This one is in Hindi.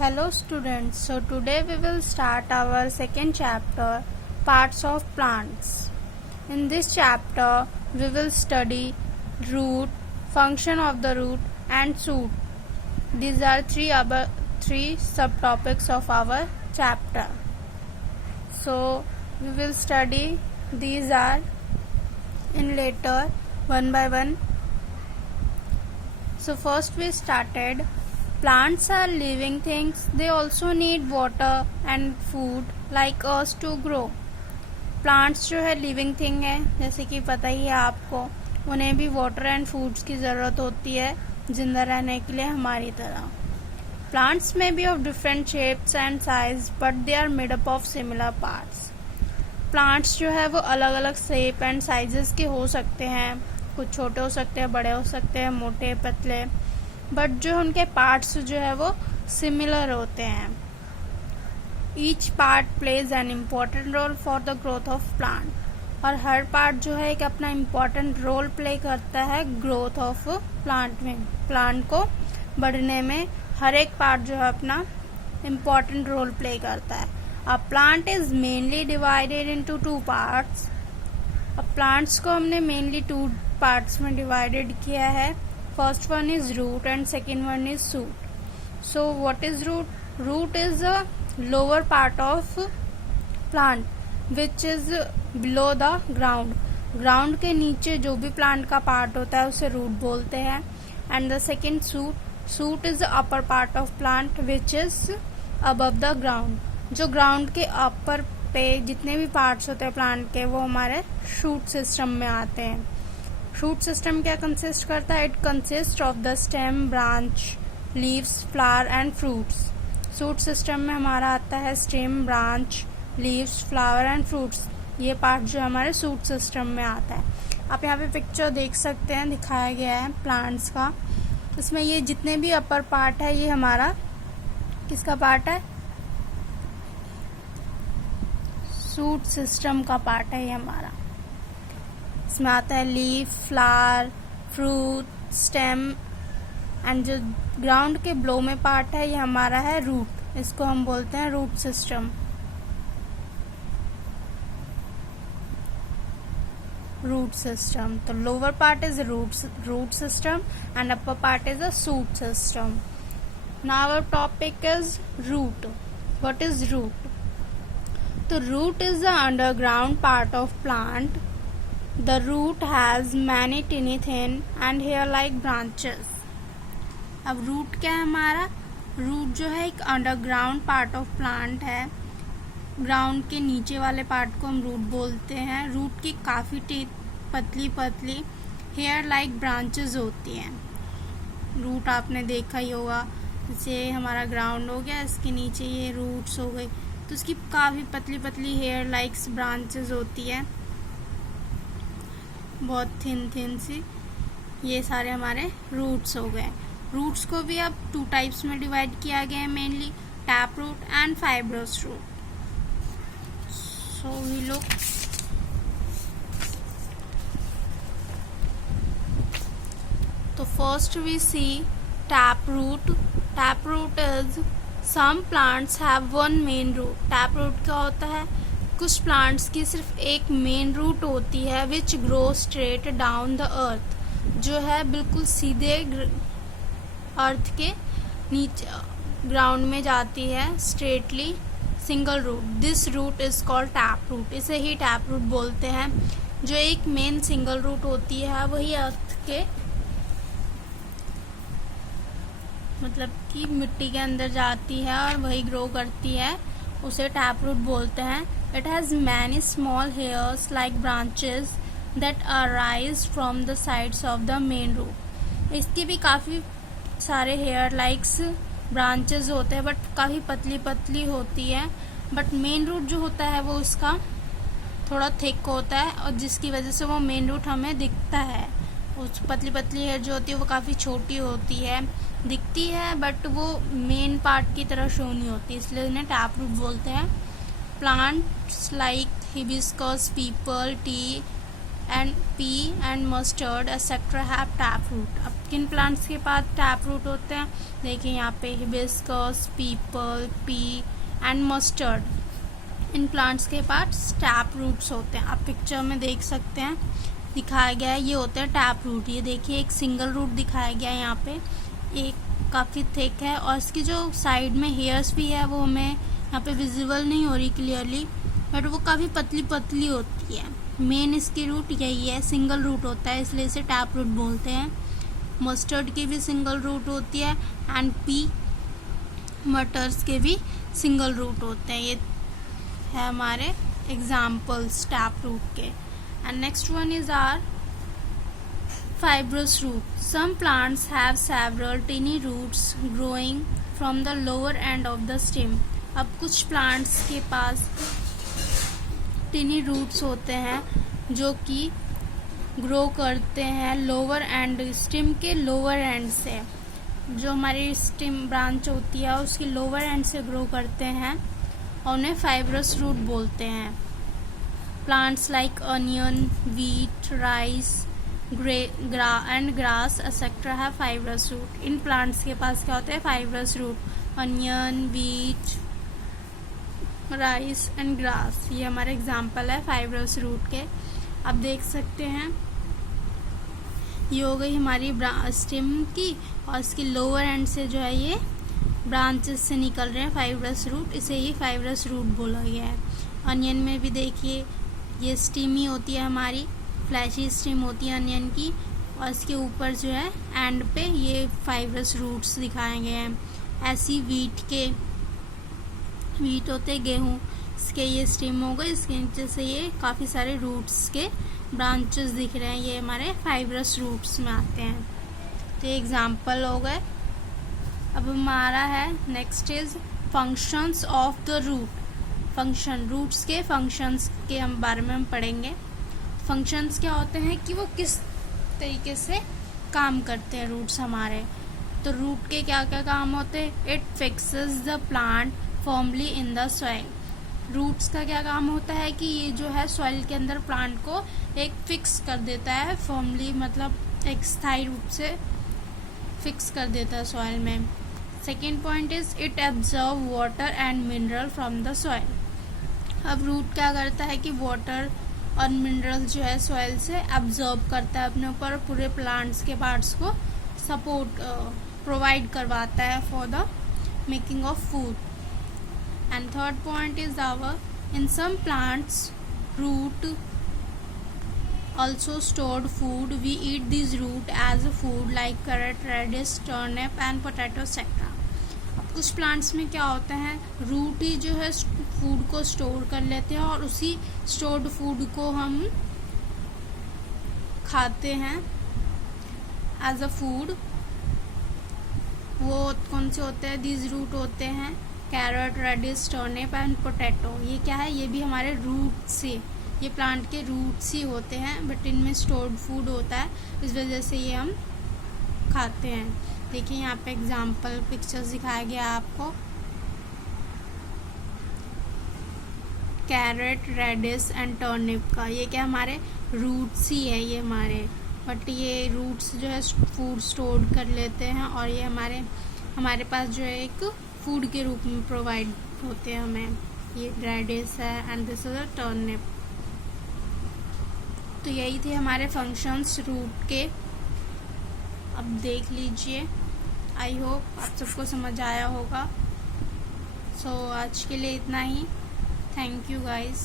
Hello students, so today we will start our second chapter, Parts of Plants. In this chapter, we will study root, function of the root and shoot. These are three subtopics of our chapter. So we will study these are in later one by one. So first we started. Plants are living things. They also need water and food like us to grow. Plants जो है living thing है, जैसे कि पता ही है आपको, उन्हें भी water and foods की ज़रूरत होती है जिंदा रहने के लिए हमारी तरह. Plants may be of different shapes and size, but they are made up of similar parts. Plants जो है वो अलग अलग shape and sizes के हो सकते हैं, कुछ छोटे हो सकते हैं, बड़े हो सकते हैं, मोटे पतले, बट जो उनके पार्ट्स जो है वो सिमिलर होते हैं. Each part plays an important role for the growth of plant. और हर पार्ट जो है एक अपना इम्पॉर्टेंट रोल प्ले करता है ग्रोथ ऑफ प्लांट में. प्लांट को बढ़ने में हर एक पार्ट जो है अपना इम्पॉर्टेंट रोल प्ले करता है. A plant is mainly divided into two parts. अब प्लांट्स को हमने मेनली टू पार्ट्स में डिवाइडेड किया है. First one is root and second one is shoot. So what is root? Root is the lower part of plant which is below the ground. Ground के नीचे जो भी plant का part होता है उसे root बोलते हैं. And the second shoot. Shoot is the upper part of plant which is above the ground. जो ground के upper पे जितने भी parts होते हैं plant के वो हमारे shoot system में आते हैं. रूट सिस्टम क्या कंसिस्ट करता है? It consist of the stem, branch, leaves, flower and fruits. Shoot system में हमारा आता है stem, branch, leaves, flower and fruits. ये पार्ट जो हमारे शूट सिस्टम में आता है. आप यहाँ पे पिक्चर देख सकते हैं, दिखाया गया है प्लांट्स का. इसमें ये जितने भी अपर पार्ट है ये हमारा किसका पार्ट है? शूट सिस्टम का पार्ट है ये हमारा. इसमें आता है leaf, flower, fruit, stem and जो ग्राउंड के ब्लो में पार्ट है ये हमारा है रूट. इसको हम बोलते हैं रूट सिस्टम. Root system. तो lower part is root system and upper part is a shoot system. Now our topic is root. What is root? तो root is the underground part of plant. The root has many tiny thin and hair-like branches. अब रूट क्या है हमारा? रूट जो है एक अंडरग्राउंड पार्ट ऑफ प्लांट है. ग्राउंड के नीचे वाले पार्ट को हम रूट बोलते हैं. रूट की काफ़ी पतली पतली हेयर लाइक ब्रांचेस होती हैं. रूट आपने देखा ही होगा, जैसे हमारा ग्राउंड हो गया, इसके नीचे ये रूट्स हो गई, तो उसकी काफ़ी पतली पतली हेयर लाइक्स ब्रांचेस होती है, बहुत थिन सी. ये सारे हमारे रूट्स हो गए. रूट्स को भी अब टू टाइप्स में डिवाइड किया गया है, mainly tap root and fibrous root. So we look. तो first we see tap root. Tap root is some plants have one main root. Tap root क्या होता है? कुछ प्लांट्स की सिर्फ एक मेन रूट होती है which grow straight down the earth, जो है बिल्कुल सीधे अर्थ के नीचे ग्राउंड में जाती है straightly, single root. This root is called tap root. इसे ही टैप रूट बोलते हैं. जो एक मेन सिंगल रूट होती है वही अर्थ के मतलब कि मिट्टी के अंदर जाती है और वही ग्रो करती है, उसे टैप रूट बोलते हैं. It has many small hairs like branches that arise from the sides of the main root. इसकी भी काफ़ी सारे हेयर लाइक्स ब्रांचेस होते हैं, बट काफ़ी पतली पतली होती है. बट मेन रूट जो होता है वो उसका थोड़ा थिक होता है, और जिसकी वजह से वो मेन रूट हमें दिखता है. उस पतली पतली हेयर जो होती है वो काफ़ी छोटी होती है, दिखती है, बट वो मेन पार्ट की तरह शो नहीं होती, इसलिए इन्हें टैप रूट बोलते हैं. Plants like hibiscus, people, tea and pea and mustard etcetera have tap root. अब किन प्लांट्स के पास टैप रूट होते हैं? देखिए यहाँ पे hibiscus, people, P and mustard, in plants के पास टैप रूट्स होते हैं। आप पिक्चर में देख सकते हैं, दिखाया गया है, ये होते हैं टैप रूट। ये देखिए एक सिंगल रूट दिखाया गया है यहाँ पे, एक काफ़ी थिक है और इसकी जो साइड में हेयर्स भी है वो हमें यहाँ पे विजिबल नहीं हो रही क्लियरली, बट वो काफ़ी पतली पतली होती है। मेन इसकी रूट यही है, सिंगल रूट होता है, इसलिए इसे टैप रूट बोलते हैं। मस्टर्ड की भी सिंगल रूट होती है एंड पी मटर्स के भी सिंगल रूट होते हैं। ये है हमारे एग्जाम्पल्स टैप रूट के। And next one is are fibrous root. Some plants have several tiny roots growing from the lower end of the stem. अब कुछ plants के पास tiny roots होते हैं जो कि grow करते हैं lower end, stem के lower end से। जो हमारी stem branch होती है उसकी lower end से grow करते हैं और उन्हें fibrous root बोलते हैं। Plants like onion, wheat, rice and grass etcetera है फाइब्रस रूट। इन प्लांट्स के पास क्या होता है? Fibrous root. Onion, wheat, rice and grass, ये हमारे एग्जाम्पल है फाइब्रस रूट के। आप देख सकते हैं ये हो गई हमारी स्टेम की, और इसकी लोअर एंड से जो है ये ब्रांचेस से निकल रहे हैं फाइब्रस रूट, इसे ही फाइब्रस रूट बोला गया है। अनियन में भी देखिए ये स्टीमी होती है हमारी, फ्लैशी स्टीम होती है अनियन की, और इसके ऊपर जो है एंड पे ये फाइब्रस रूट्स दिखाए गए हैं। ऐसी वीट होते गेहूँ, इसके ये स्टीम हो गए, इसके नीचे से ये काफ़ी सारे रूट्स के ब्रांचेस दिख रहे हैं, ये हमारे फाइब्रस रूट्स में आते हैं। तो ये एग्जाम्पल हो गए। अब हमारा है next is functions of the root. Function, roots के फंक्शंस के हम बारे में हम पढ़ेंगे। फंक्शंस क्या होते हैं कि वो किस तरीके से काम करते हैं रूट्स हमारे। तो रूट के क्या क्या काम होते हैं? It fixes the plant firmly in the soil. Roots का क्या काम होता है कि ये जो है सॉइल के अंदर प्लांट को एक फिक्स कर देता है, फर्मली मतलब एक स्थायी रूप से फिक्स कर देता है सॉइल में। Second point is it absorb water and mineral from the soil. अब रूट क्या करता है कि वाटर और मिनरल जो है सॉइल से एब्जॉर्ब करता है अपने ऊपर, पूरे प्लांट्स के पार्ट्स को सपोर्ट प्रोवाइड करवाता है for the making of food. And third point is our in some plants root also stored food. We eat these root as a food like carrot, radish, turnip and potato etc. अब कुछ प्लांट्स में क्या होता है, रूट ही जो है फूड को स्टोर कर लेते हैं और उसी स्टोर्ड फूड को हम खाते हैं एज अ फूड। वो कौन से होते हैं? दीज रूट होते हैं carrot, radish, turnip and potato. ये क्या है? ये भी हमारे रूट से, ये प्लांट के रूट्स ही होते हैं, बट इनमें स्टोर्ड फूड होता है, इस वजह से ये हम खाते हैं। देखिए यहाँ पे एग्जाम्पल पिक्चर्स दिखाया गया आपको, कैरेट, रेडिश एंड टर्निप का। ये क्या हमारे रूट्स ही है ये हमारे, बट ये रूट्स जो है फूड स्टोर कर लेते हैं और ये हमारे पास जो है एक फूड के रूप में प्रोवाइड होते हैं हमें। ये रेडिश है and this is a turnip. तो यही थे हमारे फंक्शंस रूट के। अब देख लीजिए, आई होप आप सबको समझ आया होगा। सो आज के लिए इतना ही। Thank you guys.